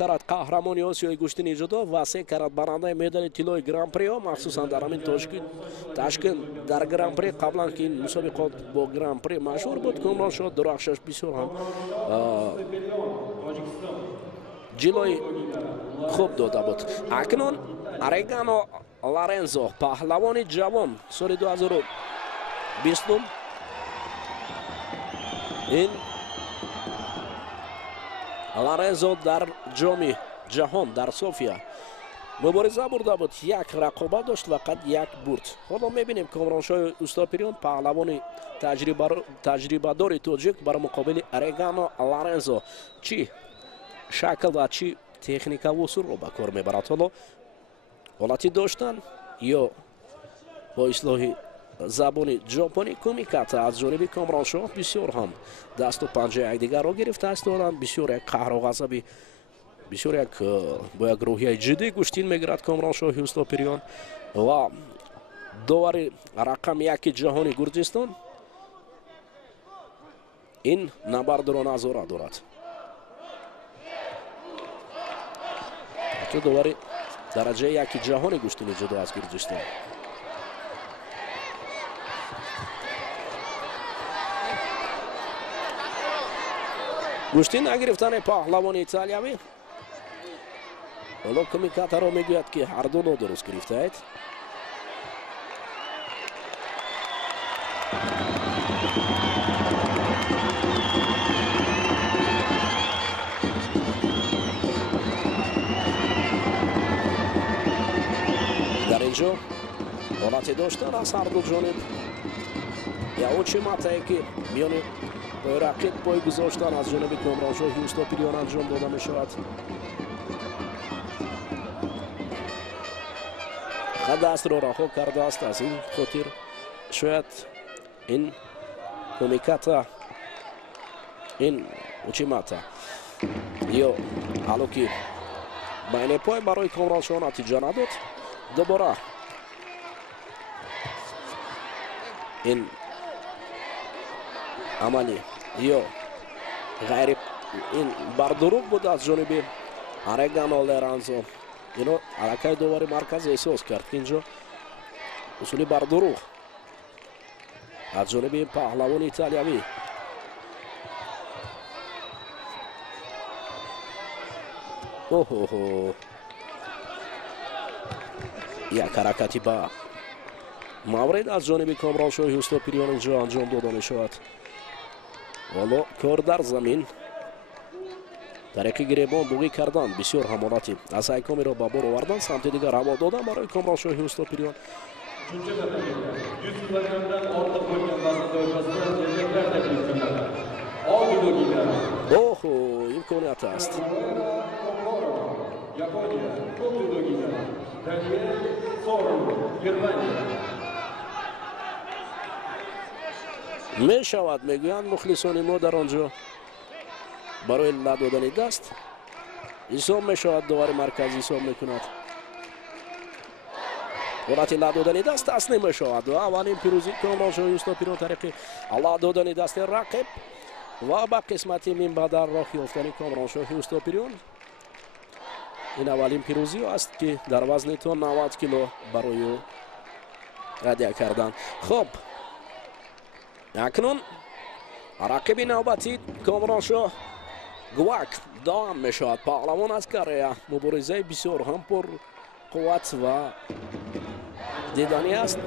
карат қаҳрамони Осиёи гӯштини ҷудо ва 3 карат барандаи медали тиллои гран-прио махсусан дар ҳамин Ташкент дар гран-при қаблан ки мусобиқот бо гран-при машҳур буд Комрон Шоҳ дурахшаш бисёр ҳам ҷилои хуб дода буд. Акнун Регано Лорензо паҳлавони ҷавон соли 2020 ин Лорензо дар ҷоми ҷаҳон дар София мубориза бурда буд. Як рақобат дошт, фақат як бурд. Ҳоло мебинем Комроншоҳи Устопирион паҳлавони таҷрибадори тоҷик бар муқобили Регано Лорензо чӣ шакл ва чӣ техникаву усулро ба кор мебарад. Ҳоло ҳолати доштан ё бо ислоҳи забони ҷопонӣ кумиката аз ҷониби Комроншоҳ бисёр ҳам дасту панҷаи якдигарро гирифта истоданд. Бисёр як қаҳру ғазаби бисёр як бо як рӯҳияи ҷиддӣ гӯштин мегирад Комроншоҳи Устопирион ва довари рақами 1 ҷаҳони Гурҷистон ин набардро назорат дорад. Довари дараҷаи 1 ҷаҳони гӯштини ҷудо аз Гурҷистон. гӯштин нагирифтани паҳлавони италиявӣ. ҳоло кумикатаро мегӯяд ки ҳарду нодуруст гирифтаед. дар инҷо ҳолате доштан аз ҳарду ҷониб яучиматае ки миёни рақиб пой гузоштан аз ҷониби Комроншоҳи Устопирион анҷом дода мешавад. дастро раҳо кардааст. Аз ин хотир шояд ин кумиката ин учимата ё алоки байнепой барои Комроншоҳ натиҷа надод. дубора ин амалӣ ё ғайри ин бардуруғ буд аз ҷониби Регано Лорензо. ино алакай довари марказ эҳсос кард ки инҷо усули бардуруғ аз ҷониби паҳлавони италиявӣ. оҳоҳо як ҳаракати ба маврид аз ҷониби Комроншоҳи Устопирион инҷо анҷом дода мешавад. ҳоло кор дар замин тариқи гиребон буғӣ кардан бисёр ҳамолати аз ҳайкомеро ба бор овардан самти дигар ҳаво додан барои Комроншоҳи Устопирион. оҳо имконият аст. мешавад мегӯянд мухлисони мо дар он ҷо барои ла додани даст ҳисоб мешавад. довари марказӣ ҳисоб мекунад ҳолати ла додани даст таслим мешавад. аввалин пирӯзи Комроншоҳи Устопирион тариқи ла додани дасти рақиб ва ба қисмати минбадар роҳ ёфтани Комроншоҳи Устопирион. ин аввалин пирӯзӣ аст ки дар вазни то 90 кило барои ӯ ҳадя кардан. хуб акнун рақиби навбатӣ Комроншоҳ Гуак доам мешавад. паҳлавон аз Корея. муборизаи бисёр ҳам пурқувват ва диданӣ аст.